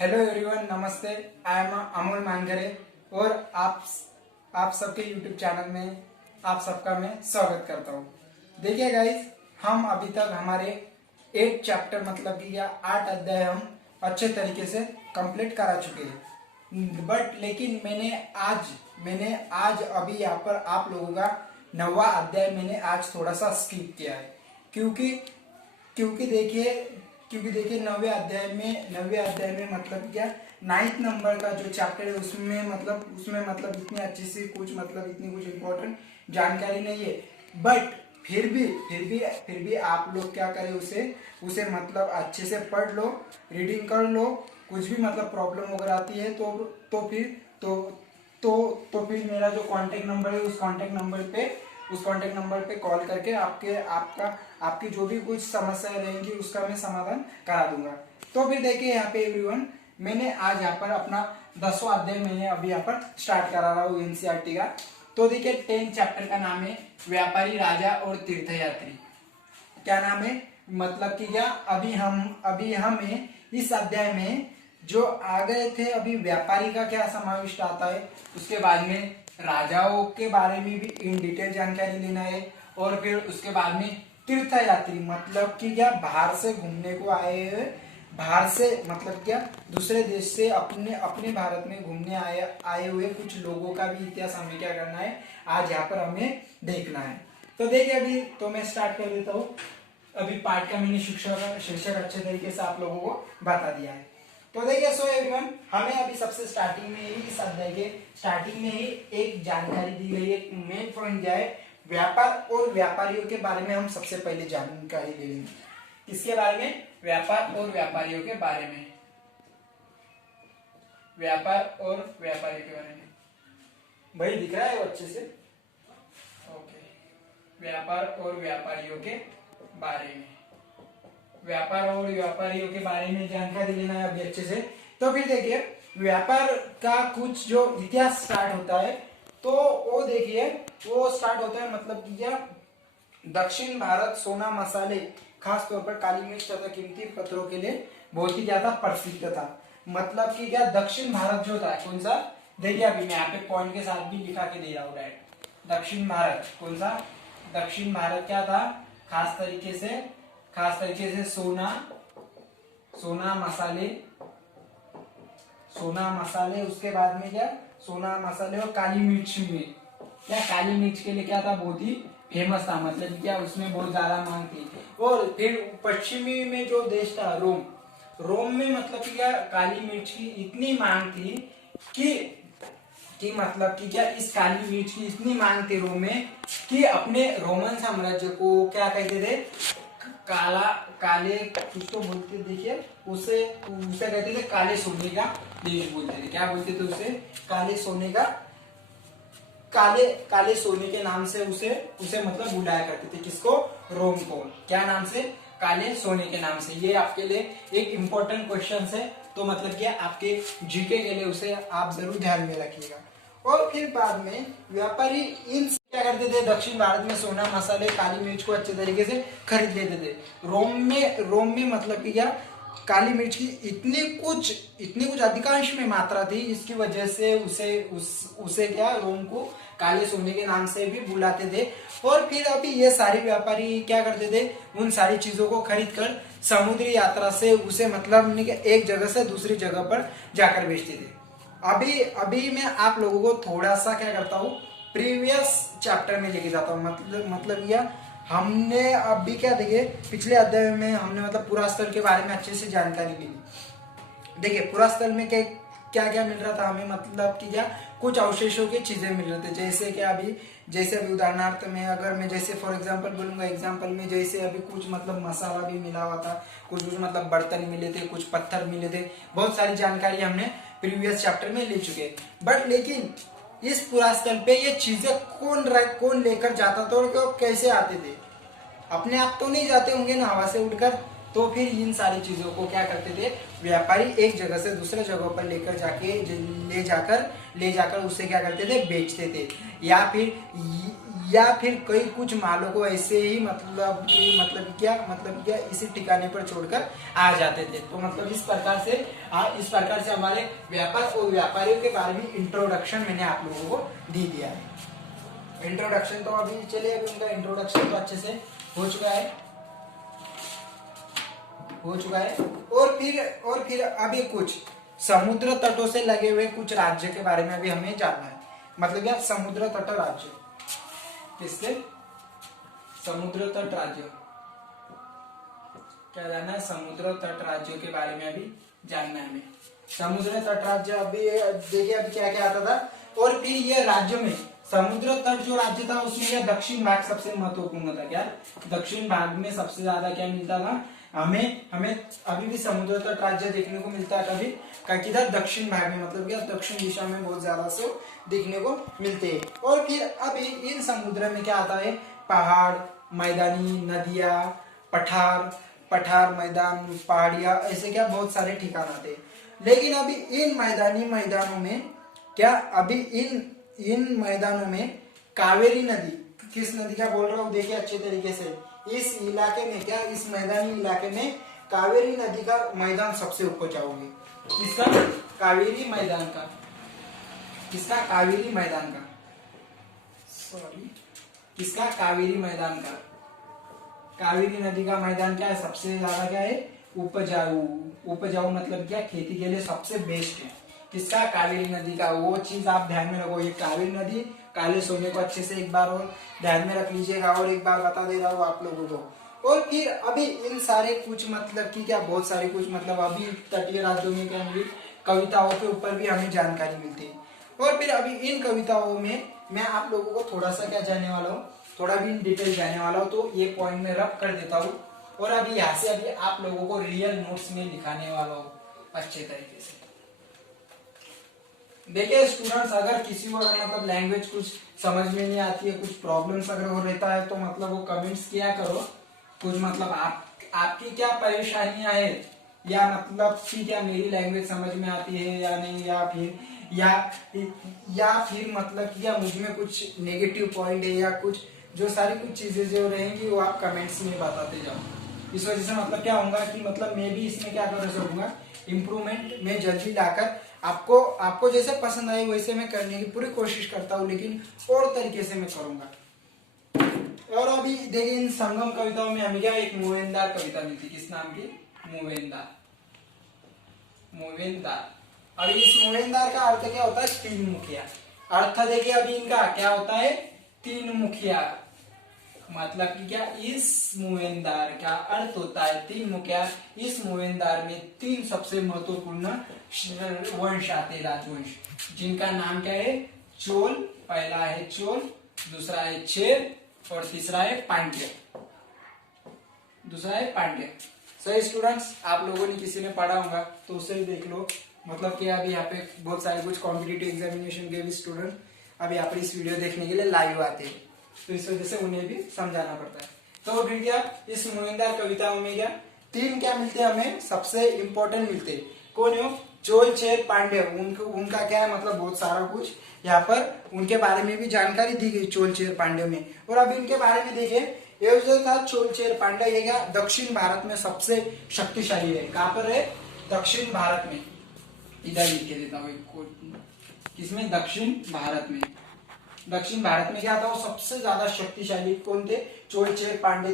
Hello everyone, नमस्ते। I am Amol मानगरे और आप सबके यूट्यूब चैनल में आप सबका मैं स्वागत करता हूँ। देखिए गाइस, हम अभी तक हमारे 8 चैप्टर मतलब कि या 8 अध्याय हम अच्छे तरीके से कंप्लीट करा चुके हैं। बट लेकिन मैंने आज अभी यहाँ पर आप लोगों का 9वां अध्याय मैंने आज थोड़ा सा स्किप किया है। क्योंकि क्योंकि देखिए 9वें अध्याय में मतलब क्या 9th नंबर का जो चैप्टर है उसमें इतनी अच्छी सी इतनी कुछ इम्पोर्टेंट जानकारी नहीं है। बट फिर भी आप लोग क्या करें, उसे मतलब अच्छे से पढ़ लो, रीडिंग कर लो। कुछ भी मतलब प्रॉब्लम वगैरह आती है तो फिर मेरा जो कांटेक्ट नंबर है उस कांटेक्ट नंबर पे कॉल करके आपकी जो भी कुछ समस्या रहेंगी उसका मैं समाधान करा दूंगा। तो फिर देखिए यहाँ पे एवरीवन, मैंने आज यहाँ पर अपना 10वां अध्याय मैंने अभी यहाँ पर स्टार्ट करा रहा हूँ एनसीईआरटी का। तो देखिए 10 चैप्टर का नाम है व्यापारी, राजा और तीर्थयात्री। क्या नाम है मतलब कि क्या अभी हमें इस अध्याय में जो आ गए थे, अभी व्यापारी का क्या समाविष्ट आता है, उसके बाद में राजाओं के बारे में भी इन डिटेल जानकारी लेना है। और फिर उसके बाद में तीर्थयात्री मतलब कि क्या बाहर से घूमने को आए हुए, बाहर से मतलब क्या दूसरे देश से अपने भारत में घूमने आए हुए कुछ लोगों का भी इतिहास हमें क्या करना है, आज यहाँ पर हमें देखना है। तो देखिए अभी तो मैं स्टार्ट कर देता हूँ। अभी पाठ का मैंने शीर्षक अच्छे तरीके से आप लोगों को बता दिया है। तो देखिए सो एवरीवन, हमें अभी सबसे स्टार्टिंग में ही इस अध्याय के स्टार्टिंग में ही एक जानकारी दी गई है। एक मेन पॉइंट क्या है, व्यापार और व्यापारियों के बारे में हम सबसे पहले जानकारी ले लेंगे। किसके बारे में? व्यापार और व्यापारियों के बारे में। व्यापार और व्यापारियों के बारे में भाई दिख रहा है वो अच्छे से? ओके, व्यापार और व्यापारियों के बारे में, व्यापार और व्यापारियों के बारे में जानकारी लेना है अभी अच्छे से। तो फिर देखिए व्यापार का कुछ जो इतिहास स्टार्ट होता है, तो वो देखिए वो स्टार्ट होता है मतलब कि क्या दक्षिण भारत सोना, मसाले, खास तौर पर काली मिर्च तथा कीमती पत्थरों के लिए बहुत ही ज्यादा प्रसिद्ध था। मतलब कि क्या दक्षिण भारत जो था, कौन सा, देखिए अभी मैं यहाँ पे पॉइंट के साथ भी लिखा के दे रहा हूँ डायरेक्ट। दक्षिण भारत कौन सा? दक्षिण भारत क्या था? खास तरीके से सोना मसाले, उसके बाद में क्या सोना मसाले और काली मिर्च में क्या, काली मिर्च के लिए क्या था, बहुत ही फेमस था। मतलब क्या उसमें बहुत ज्यादा मांग थी। और फिर पश्चिमी में जो देश था रोम में मतलब कि क्या काली मिर्च की इतनी मांग थी कि मतलब कि क्या इस काली मिर्च की इतनी मांग थी रोम में कि अपने रोमन साम्राज्य को क्या कहते थे, काले कुछ तो बोलते, देखिए उसे कहते थे काले सोने का देश बोलते थे। क्या बोलते थे उसे? काले सोने का, काले सोने के नाम से उसे मतलब बुलाया करते थे। किसको? रोम को। क्या नाम से? काले सोने के नाम से। ये आपके लिए एक इंपॉर्टेंट क्वेश्चन है, तो मतलब क्या आपके जीके के लिए उसे आप जरूर ध्यान में रखिएगा। और फिर बाद में व्यापारी इन क्या करते थे, दक्षिण भारत में सोना, मसाले, काली मिर्च को अच्छे तरीके से खरीद लेते थे। रोम में मतलब कि क्या काली मिर्च की इतनी कुछ अधिकांश में मात्रा थी, इसकी वजह से उसे क्या रोम को काले सोने के नाम से भी बुलाते थे। और फिर अभी ये सारे व्यापारी क्या करते थे, उन सारी चीजों को खरीद कर समुद्री यात्रा से उसे मतलब एक जगह से दूसरी जगह पर जाकर बेचते थे। अभी मैं आप लोगों को थोड़ा सा क्या करता हूँ, प्रीवियस चैप्टर में लेके जाता हूँ। मतलब यह हमने अभी क्या देखिए पिछले अध्याय में हमने मतलब पुरास्थल के बारे में अच्छे से जानकारी ली। देखिए पुरास्थल में क्या क्या मिल रहा था हमें, मतलब कि क्या कुछ अवशेषों की चीजें मिल रहे थे। जैसे अभी उदाहरणार्थ में अगर मैं जैसे फॉर एग्जांपल बोलूंगा, एग्जांपल में जैसे अभी कुछ मतलब मसाला भी मिला हुआ था, कुछ मतलब बर्तन मिले थे, कुछ पत्थर मिले थे। बहुत सारी जानकारी हमने प्रीवियस चैप्टर में ले चुके। बट लेकिन इस पुरास्थल पे ये चीजें कौन लेकर जाता था और कैसे आते थे? अपने आप तो नहीं जाते होंगे ना हवा से उड़कर। तो फिर इन सारी चीजों को क्या करते थे, व्यापारी एक जगह से दूसरे जगह पर ले जाकर उसे क्या करते थे, बेचते थे। या फिर या फिर कई कुछ मालों को ऐसे ही मतलब क्या इसी ठिकाने पर छोड़कर आ जाते थे। तो मतलब इस प्रकार से हमारे व्यापार और व्यापारियों के बारे में इंट्रोडक्शन मैंने आप लोगों को दे दिया है। इंट्रोडक्शन तो अभी चलिए, अभी उनका इंट्रोडक्शन तो अच्छे से हो चुका है। और फिर अभी कुछ समुद्र तटों से लगे हुए कुछ राज्य के बारे में अभी हमें जानना है। मतलब क्या समुद्र तट राज्य, किसके समुद्र तट राज्य, क्या जानना है, समुद्र तट राज्यों के बारे में अभी जानना है हमें। समुद्र तट राज्य अभी देखिए अभी क्या क्या आता था। और फिर ये राज्य में समुद्र तट जो राज्य था उसमें यह दक्षिण भाग सबसे महत्वपूर्ण था। क्या दक्षिण भाग में सबसे ज्यादा क्या मिलता था हमें अभी भी समुद्र तट राज्य देखने को मिलता है कभी किधर दक्षिण भाग में, मतलब क्या दक्षिण दिशा में बहुत ज्यादा से देखने को मिलते हैं। और फिर अभी इन समुद्र में क्या आता है, पहाड़, मैदानी नदियां, पठार मैदान, पहाड़ियां, ऐसे क्या बहुत सारे ठिकान आते हैं। लेकिन अभी इन मैदानों में क्या, अभी इन मैदानों में कावेरी नदी, किस नदी का बोल रहा हूँ देखिए अच्छे तरीके से, इस इलाके में क्या, इस मैदानी इलाके में कावेरी नदी का मैदान सबसे उपजाऊ है। किसका, कावेरी मैदान का, किसका, कावेरी मैदान का, सॉरी किसका, कावेरी मैदान का। कावेरी नदी का मैदान क्या है, सबसे ज्यादा क्या है, उपजाऊ मतलब क्या, खेती के लिए सबसे बेस्ट है। किसका, कावेरी नदी का। वो चीज आप ध्यान में रखो, ये कावेरी नदी काले सोने को अच्छे से एक बार और ध्यान में रख लीजिएगा। और एक बार बता दे रहा हूँ आप लोगों को। और फिर अभी इन सारे कुछ मतलब की क्या, बहुत सारे कुछ मतलब अभी तटीय राज्यों में क्या मिली, कविताओं के ऊपर भी हमें जानकारी मिलती है। और फिर अभी इन कविताओं में मैं आप लोगों को थोड़ा सा क्या जानने वाला हूँ, थोड़ा भी इन डिटेल जानने वाला हूँ। तो ये पॉइंट में रख कर देता हूँ और अभी यहाँ से अभी आप लोगों को रियल नोट्स में लिखाने वाला हूँ अच्छे तरीके से। देखिए स्टूडेंट्स, अगर किसी को मतलब लैंग्वेज कुछ समझ में नहीं आती है, कुछ प्रॉब्लम्स अगर हो रहता है तो मतलब वो कमेंट्स किया करो। कुछ मतलब आपकी क्या परेशानियां है, या मतलब कि क्या मेरी लैंग्वेज समझ में आती है या नहीं, या फिर मतलब कि क्या मुझ में कुछ नेगेटिव पॉइंट है, या कुछ जो सारी कुछ चीजें जो रहेंगी वो आप कमेंट्स में बताते जाओ। इस वजह से मतलब क्या होगा कि मतलब मैं भी इसमें क्या कर सकूंगा, इम्प्रूवमेंट में जल्दी लाकर आपको जैसे पसंद आई वैसे मैं करने की पूरी कोशिश करता हूँ, लेकिन और तरीके से मैं करूंगा। और अभी देखिए इन संगम कविताओं में हमें क्या, एक मोवेंदार कविता मिलती, किस नाम की, मोवेंदार। अभी इस मोवेंदार का अर्थ क्या होता है, तीन मुखिया। अर्थ देखिए अभी इनका क्या होता है, तीन मुखिया। मतलब कि क्या, इस मोवेंदार का अर्थ होता है तीन मुखिया। इस मोवेंदार में तीन सबसे महत्वपूर्ण वंश आते, राजवंश, जिनका नाम क्या है, चोल। पहला है चोल, दूसरा है चेर और तीसरा है पांड्य। सही स्टूडेंट्स, आप लोगों ने किसी ने पढ़ा होगा तो उसे ही देख लो। मतलब कि अभी यहाँ पे बहुत सारे कुछ कॉम्पिटिटिव एग्जामिनेशन के भी स्टूडेंट अभी यहाँ पर इस वीडियो देखने के लिए लाइव आते हैं, तो इस वजह से उन्हें भी समझाना पड़ता है। तो फिर क्या, इस मोवेंदार कविताओं में क्या, तीन क्या मिलते हैं हमें, सबसे इंपॉर्टेंट मिलते हैं। कौन है, चोल चेर पांड्य। उनका क्या है, मतलब बहुत सारा कुछ यहाँ पर उनके बारे में भी जानकारी दी गई चोल चेर पांड्य में। और अभी इनके बारे में देखिए, ये जो था चोल चेर पांड्य, ये क्या दक्षिण भारत में सबसे शक्तिशाली है। कहाँ पर है, दक्षिण भारत में। इधर लिख के देता हूँ, किसमें, दक्षिण भारत में। दक्षिण भारत में क्या था, वो सबसे ज्यादा शक्तिशाली कौन थे, चोल चेर पांड्य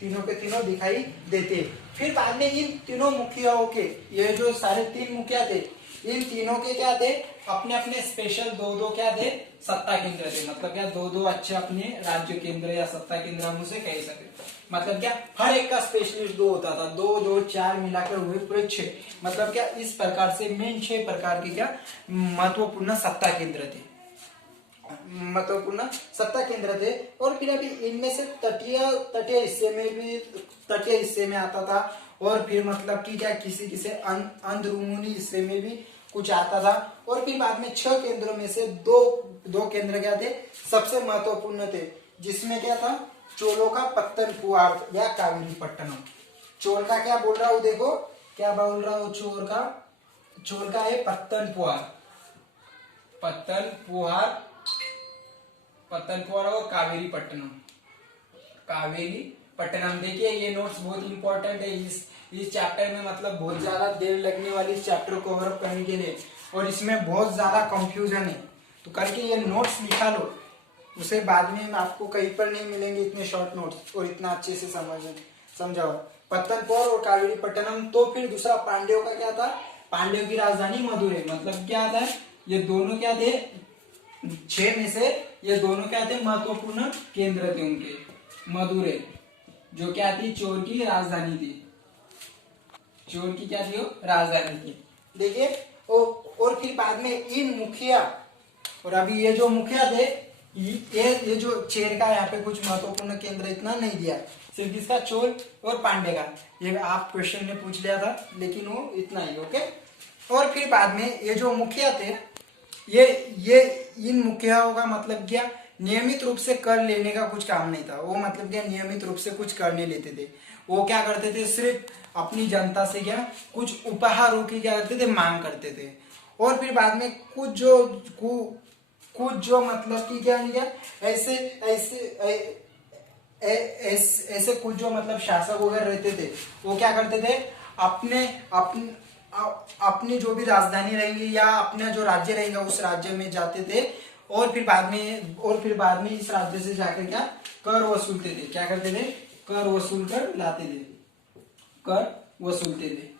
तीनों के तीनों दिखाई देते। फिर बाद में इन तीनों मुखियाओं के, ये जो सारे तीन मुखिया थे, इन तीनों के क्या थे, अपने अपने स्पेशल दो क्या थे, सत्ता केंद्र थे। मतलब क्या, दो अच्छे अपने राज्य केंद्र या सत्ता केंद्र हम उसे कह सकते। मतलब क्या, हर एक का स्पेशलिस्ट दो होता था, दो चार मिलाकर हुए पूरे 6। मतलब क्या, इस प्रकार से मेन 6 प्रकार के क्या महत्वपूर्ण सत्ता केंद्र थे, महत्वपूर्ण सत्ता केंद्र थे। और फिर अभी इनमें से तटीय हिस्से में आता था। और फिर मतलब कि क्या, किसी अंदरूनी हिस्से में भी कुछ आता था। और फिर बाद में 6 केंद्रों में से दो केंद्र क्या थे, सबसे महत्वपूर्ण थे, जिसमें क्या था, चोलों का पत्तनपुआर या कावेरी पट्टनम। चोल का क्या बोल रहा हूँ, देखो क्या बोल रहा हूँ, चोल का है पत्तनपुआर, पत्तनपुर और कावेरी पट्टनम। कावेरी पट्टनम, देखिए ये नोट्स बहुत इंपॉर्टेंट है इस चैप्टर में, मतलब बहुत ज्यादा देर लगने वाली इस चैप्टर को कवर अप करने के लिए, और इसमें बहुत ज्यादा कंफ्यूजन है, तो करके ये नोट्स लिखा लो, उसे बाद में आपको कहीं पर नहीं मिलेंगे इतने शॉर्ट नोट्स और इतना अच्छे से समझाओ। पत्तनपुर और कावेरी पट्टनम। तो फिर दूसरा पांड्यों का क्या था, पांड्यों की राजधानी मदुरै, मतलब क्या था, ये दोनों क्या थे, 6 में से ये दोनों क्या थे, महत्वपूर्ण केंद्र थे उनके। मदुरै जो क्या थी, चोर की राजधानी थी, चोर की क्या थी, वो राजधानी थी। देखिए और फिर बाद में इन मुखिया, और अभी ये जो मुखिया थे, ये जो चेर का यहाँ पे कुछ महत्वपूर्ण केंद्र इतना नहीं दिया, सिर्फ इसका चोर और पांडे का, ये आप क्वेश्चन में पूछ लिया था, लेकिन वो इतना ही। ओके, और फिर बाद में ये जो मुखिया थे, ये इन मुखियाओं का मतलब क्या, नियमित रूप से कर लेने का कुछ काम नहीं था, वो मतलब क्या नियमित रूप से कुछ कर नहीं लेते थे, वो क्या करते थे, सिर्फ अपनी जनता से क्या कुछ उपहारों की क्या करते थे, मांग करते थे। और फिर बाद में कुछ जो मतलब कि क्या नहीं क्या ऐसे ऐसे कुछ जो मतलब शासक वगैरह रहते थे, वो क्या करते थे, अपनी जो भी राजधानी रहेंगी या अपना जो राज्य रहेगा उस राज्य में जाते थे, और फिर बाद में इस राज्य से जाकर क्या कर वसूलते थे, क्या करते थे, कर वसूल कर लाते थे, कर वसूलते थे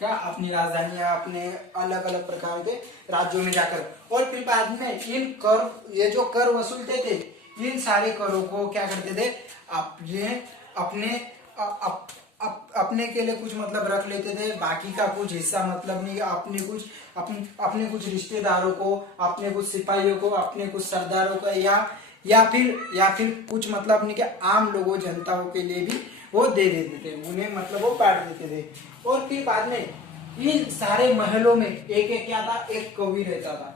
क्या अपनी राजधानी या अपने अलग अलग प्रकार के राज्यों में जाकर। और फिर बाद में इन कर, ये जो कर वसूलते थे, इन सारे करों को क्या करते थे, अपने के लिए कुछ मतलब रख लेते थे, बाकी का कुछ हिस्सा मतलब नहीं, अपने कुछ रिश्तेदारों को, अपने कुछ सिपाहियों को, अपने कुछ सरदारों को, या फिर कुछ मतलब नहीं कि आम लोगों जनताओं के लिए भी वो दे देते थे, उन्हें मतलब वो बांट देते थे। और फिर बाद में इन सारे महलों में एक एक क्या था, एक कवि रहता था,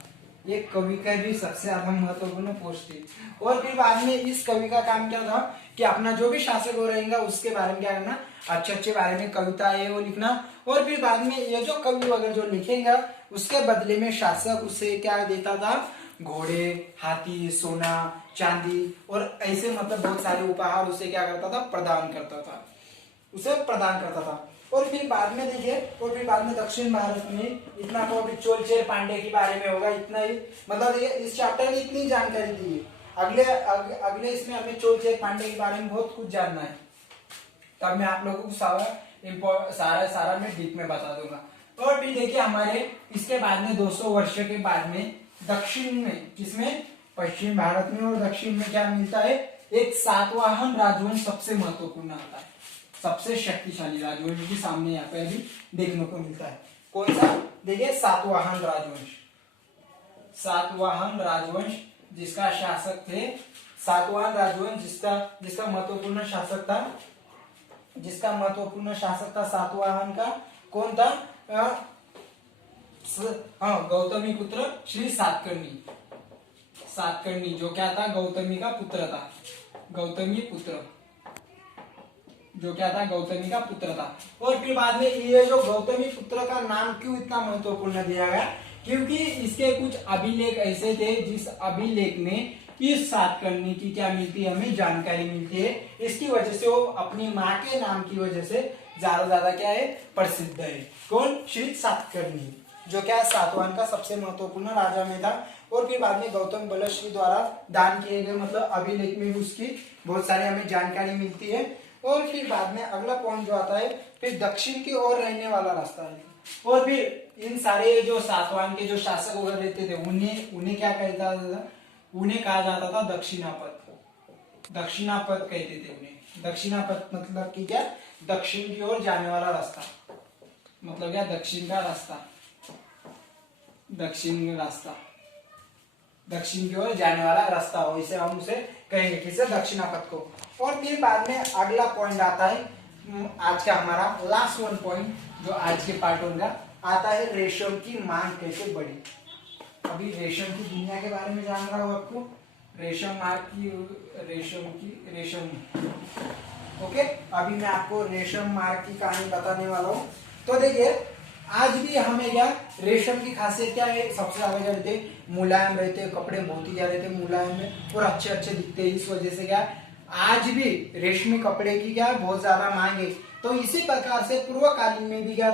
एक कवि का भी सबसे ज्यादा महत्वपूर्ण पोस्ट थी। और फिर बाद में इस कवि का काम क्या था कि अपना जो भी शासक हो रहेगा उसके बारे में क्या करना, अच्छे बारे में कविता है वो लिखना। और फिर बाद में ये जो कवि वगैरह जो लिखेगा उसके बदले में शासक उसे क्या देता था, घोड़े, हाथी, सोना, चांदी और ऐसे मतलब बहुत सारे उपहार उसे क्या करता था, प्रदान करता था, उसे प्रदान करता था। और फिर बाद में देखिए, और फिर बाद में दक्षिण भारत में इतना तो अभी चोल चेर पांडे के बारे में होगा, इतना ही मतलब देखिए इस चैप्टर में इतनी जानकारी दी है। अगले इसमें हमें चोल चेर पांडे के बारे में बहुत कुछ जानना है, तब मैं आप लोगों को सारा मैं डीप में बता दूंगा। और फिर देखिए हमारे इसके बाद में 200 वर्ष के बाद में दक्षिण में, किसमें, पश्चिम भारत में और दक्षिण में क्या मिलता है, एक सातवाहन राजवंश सबसे महत्वपूर्ण आता है, सबसे शक्तिशाली राजवंश भी सामने यहाँ पे अभी देखने को मिलता है। कौन सा, देखिए सातवाहन राजवंश, सातवाहन राजवंश जिसका शासक थे, सातवाहन राजवंश जिसका महत्वपूर्ण शासक था सातवाहन का, कौन था, गौतमी पुत्र श्री सातकर्णी जो क्या था, गौतमी का पुत्र था, गौतमी का पुत्र था। और फिर बाद में ये जो गौतमी पुत्र का नाम क्यों इतना महत्वपूर्ण दिया गया, क्योंकि इसके कुछ अभिलेख ऐसे थे जिस अभिलेख में इस सातकर्णी की क्या मिलती है, हमें जानकारी मिलती है, इसकी वजह से वो अपनी माँ के नाम की वजह से ज्यादा क्या है, प्रसिद्ध है। कौन, श्री सातकर्णी, जो क्या सातवाहन का सबसे महत्वपूर्ण राजा में था। और फिर बाद में गौतम बलश्री द्वारा दान किए गए मतलब अभिलेख में भी उसकी बहुत सारी हमें जानकारी मिलती है। और फिर बाद में अगला पॉइंट जो आता है, फिर दक्षिण की ओर रहने वाला रास्ता है। और फिर इन सारे जो सातवाहन के जो शासक वगैरह रहते थे उन्हें क्या कहता था, उन्हें कहा जाता था दक्षिणापथ कहते थे उन्हें। दक्षिणापथ मतलब कि क्या, दक्षिण की ओर जाने वाला रास्ता, मतलब क्या, दक्षिण की ओर जाने वाला रास्ता हो, इसे हम उसे कहेंगे किसे, दक्षिणापथ को। और फिर बाद में अगला पॉइंट आता है, आज का हमारा लास्ट वन पॉइंट जो आज के पार्ट वन का आता है, रेशम की मांग कैसे बढ़ी। अभी रेशम की दुनिया के बारे में जान रहा हूं आपको, रेशम ओके। अभी मैं आपको रेशम मार्ग की कहानी बताने वाला हूँ। तो देखिए आज भी हमें क्या रेशम की खासियत क्या है, सबसे ज्यादा क्या रहते हैं, मुलायम रहते हैं, कपड़े बहुत ही क्या रहते हैं, मुलायम है और अच्छे अच्छे दिखते हैं। इस वजह से क्या आज भी रेशमी कपड़े की क्या बहुत ज्यादा मांग है। तो इसी प्रकार से पूर्वकालीन में भी क्या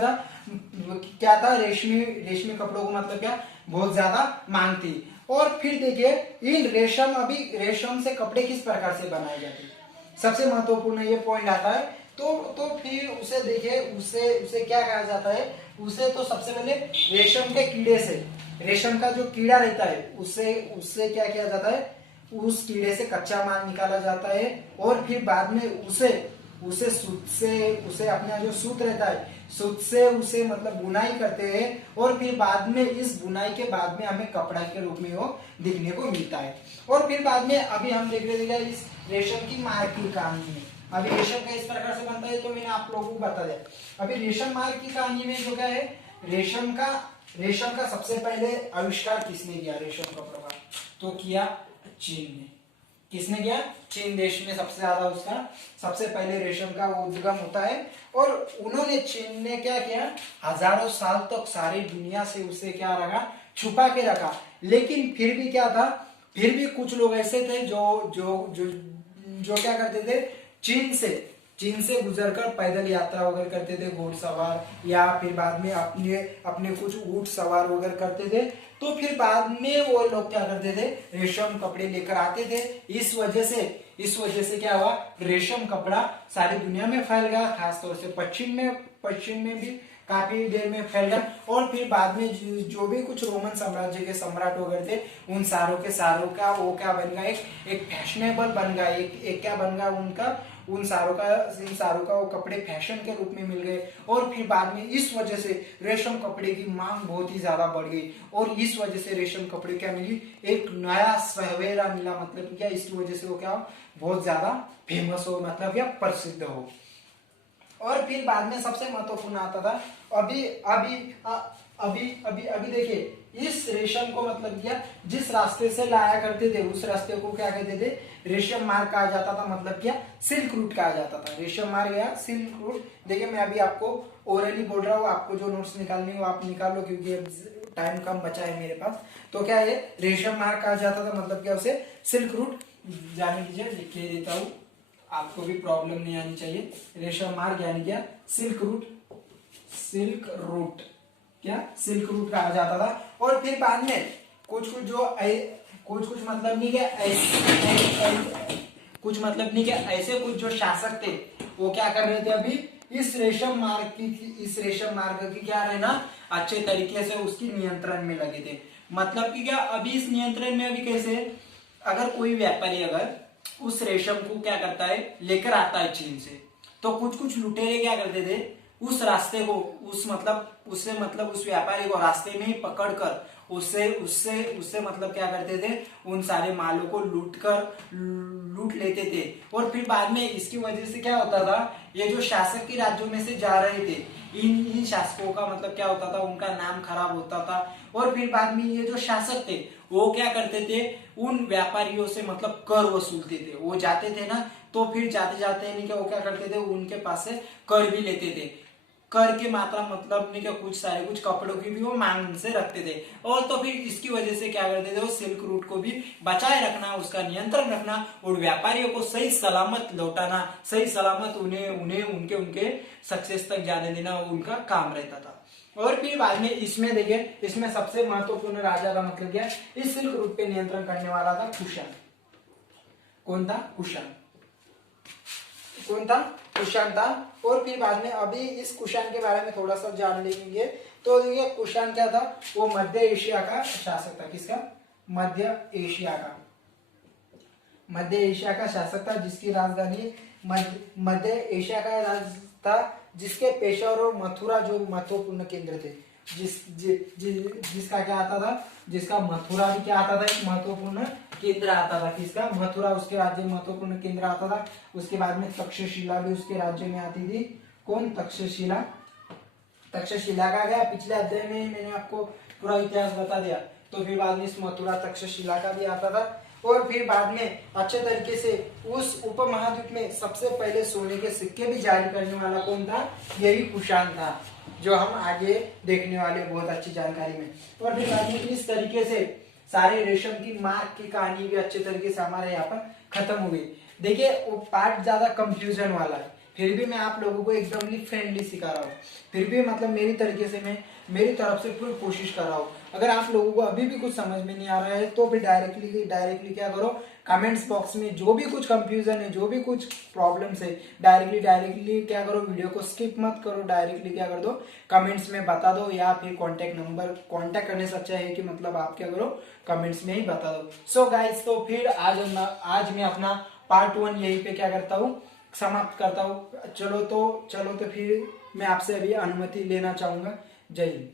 था रेशमी रेशमी कपड़ों को मतलब क्या बहुत ज्यादा मांग थी। और फिर देखिए इन रेशम से कपड़े किस प्रकार से बनाए जाते हैं, सबसे महत्वपूर्ण ये पॉइंट आता है। तो फिर उसे देखिए उसे क्या कहा जाता है, उसे तो सबसे पहले रेशम के कीड़े से, रेशम का जो कीड़ा रहता है उससे क्या किया जाता है, उस कीड़े से कच्चा माल निकाला जाता है और फिर बाद में उसे सूत से उसे अपना जो सूत रहता है सूत से उसे मतलब बुनाई करते हैं और फिर बाद में इस बुनाई के बाद में हमें कपड़ा के रूप में वो दिखने को मिलता है। और फिर बाद में अभी हम देख रहे थे इस रेशम की मार्क की कहानी में, अभी रेशम का इस प्रकार से बनता है तो मैंने आप लोगों को बता दिया। अभी रेशम मार्क की कहानी में जो क्या है, रेशम का सबसे पहले आविष्कार किसने किया, रेशम का प्रभाव तो किया चीन ने। किसने किया, चीन देश में सबसे ज्यादा उसका सबसे पहले रेशम का उद्गम होता है। और उन्होंने चीन ने क्या किया, हजारों साल तक सारी दुनिया से उसे क्या रखा, छुपा के रखा। लेकिन फिर भी क्या था, फिर भी कुछ लोग ऐसे थे जो क्या करते थे, चीन से गुजरकर पैदल यात्रा वगैरह करते थे, घोड़सवार या फिर बाद में अपने कुछ ऊंट सवार वगैरह करते थे। तो फिर बाद में वो लोग क्या करते थे, रेशम कपड़े लेकर आते थे। इस वजह से क्या हुआ, रेशम कपड़ा सारी दुनिया में फैल गया, खासतौर से पश्चिम में भी काफी देर में फैल गया। और फिर बाद में जो भी कुछ रोमन साम्राज्य के सम्राट वगैरह थे, उन सारों का वो क्या बन गया, एक फैशनेबल बन गया, एक क्या बन गया उनका, इन सारों का वो कपड़े फैशन के रूप में मिल गए। और फिर बाद में इस वजह से रेशम कपड़े की मांग बहुत ही ज्यादा बढ़ गई और इस वजह से रेशम कपड़े क्या मिली, एक नया सवेरा मिला, मतलब क्या इसकी वजह से वो क्या बहुत ज्यादा फेमस हो, मतलब क्या प्रसिद्ध हो। और फिर बाद में सबसे महत्वपूर्ण आता था, अभी देखिए इस रेशम को मतलब क्या जिस रास्ते से लाया करते थे उस रास्ते को क्या कहते थे, रेशम मार्ग कहा जाता था, मतलब क्या सिल्क रूट कहा जाता था। रेशम मार्ग या सिल्क रूट, देखिए मैं अभी आपको ओरली बोल रहा हूँ, आपको जो नोट्स निकालनी हो आप निकाल लो क्योंकि अब टाइम कम बचा है मेरे पास। तो क्या है, रेशम मार्ग कहा जाता था, मतलब क्या उसे सिल्क रूट, जाने दीजिए लिख के देता हूँ, आपको भी प्रॉब्लम नहीं आनी चाहिए। रेशम मार्ग यानी क्या, सिल्क रूट क्या सिल्क रूट कहा जाता था। और फिर बाद में कुछ मतलब नहीं क्या कुछ मतलब नहीं क्या ऐसे कुछ जो शासक थे वो क्या कर रहे थे, अभी इस रेशम मार्ग की क्या रहना अच्छे तरीके से उसकी नियंत्रण में लगे थे। मतलब कि क्या अभी इस नियंत्रण में अभी कैसे, अगर कोई व्यापारी अगर उस रेशम को क्या करता है लेकर आता है चीन से, तो कुछ लुटेरे क्या करते थे, उस रास्ते को उस व्यापारी को रास्ते में ही पकड़कर उससे मतलब क्या करते थे, उन सारे मालों को लूट लेते थे। और फिर बाद में इसकी वजह से क्या होता था, ये जो शासक के राज्यों में से जा रहे थे इन शासकों का मतलब क्या होता था, उनका नाम खराब होता था। और फिर बाद में ये जो शासक थे वो क्या करते थे, उन व्यापारियों से मतलब कर वसूलते थे। वो जाते थे ना, तो फिर जाते जाते नहीं क्या वो क्या करते थे, उनके पास से कर भी लेते थे। कर की मात्रा मतलब नहीं क्या कुछ कपड़ों की भी वो मांग से रखते थे। और तो फिर इसकी वजह से क्या करते थे, वो सिल्क रूट को भी बचाए रखना, उसका नियंत्रण रखना और व्यापारियों को सही सलामत लौटाना, सही सलामत उन्हें उनके सक्सेस तक जाने देना उनका काम रहता था। और फिर बाद में इसमें देखिए, इसमें सबसे महत्वपूर्ण राजा का मतलब क्या, इस सिल्क रूट पे नियंत्रण करने वाला था कुषाण। कौन था, कुषाण था। और फिर बाद में अभी इस कुषाण के बारे में थोड़ा सा जान लेंगे। तो देखिए कुषाण क्या था, वो मध्य एशिया का शासक था। किसका, मध्य एशिया का शासक था, जिसकी राजधानी मध्य एशिया का राज था, जिसके पेशेवर और मथुरा जो महत्वपूर्ण केंद्र थे, जिसका क्या आता था, जिसका मथुरा भी क्या आता था, एक महत्वपूर्ण केंद्र आता था। किसका, मथुरा उसके राज्य में महत्वपूर्ण केंद्र आता था। उसके बाद में तक्षशिला भी उसके राज्य में आती थी। कौन, तक्षशिला का गया पिछले अध्याय में मैंने आपको पूरा इतिहास बता दिया। तो फिर बाद में इस मथुरा तक्षशिला का भी आता था। और फिर बाद में अच्छे तरीके से उस उपमहाद्वीप में सबसे पहले सोने के सिक्के भी जारी करने वाला कौन था, यही कुषाण था। जो हम आगे देखने वाले हैं बहुत अच्छी जानकारी में। और फिर बाद में इस तरीके से सारे रेशम की मार्क की कहानी भी अच्छे तरीके से हमारे यहाँ पर खत्म हो गई। देखिए वो पार्ट ज्यादा कंफ्यूजन वाला है, फिर भी मैं आप लोगों को एकदम फ्रेंडली सिखा रहा हूँ, फिर भी मतलब मेरी तरीके से मैं मेरी तरफ से पूरी कोशिश कर रहा हूँ। अगर आप लोगों को अभी भी कुछ समझ में नहीं आ रहा है तो फिर डायरेक्टली क्या करो, कमेंट्स बॉक्स में जो भी कुछ कंफ्यूजन है, जो भी कुछ प्रॉब्लम्स है, डायरेक्टली क्या करो, वीडियो को स्किप मत करो, डायरेक्टली क्या कर दो, कमेंट्स में बता दो, या फिर कांटेक्ट करने से अच्छा है कि मतलब आप क्या करो, कमेंट्स में ही बता दो। सो गाइस, तो फिर आज मैं अपना पार्ट 1 यहीं पे क्या करता हूँ, समाप्त करता हूँ। चलो तो फिर मैं आपसे अभी अनुमति लेना चाहूंगा। जय हिंद।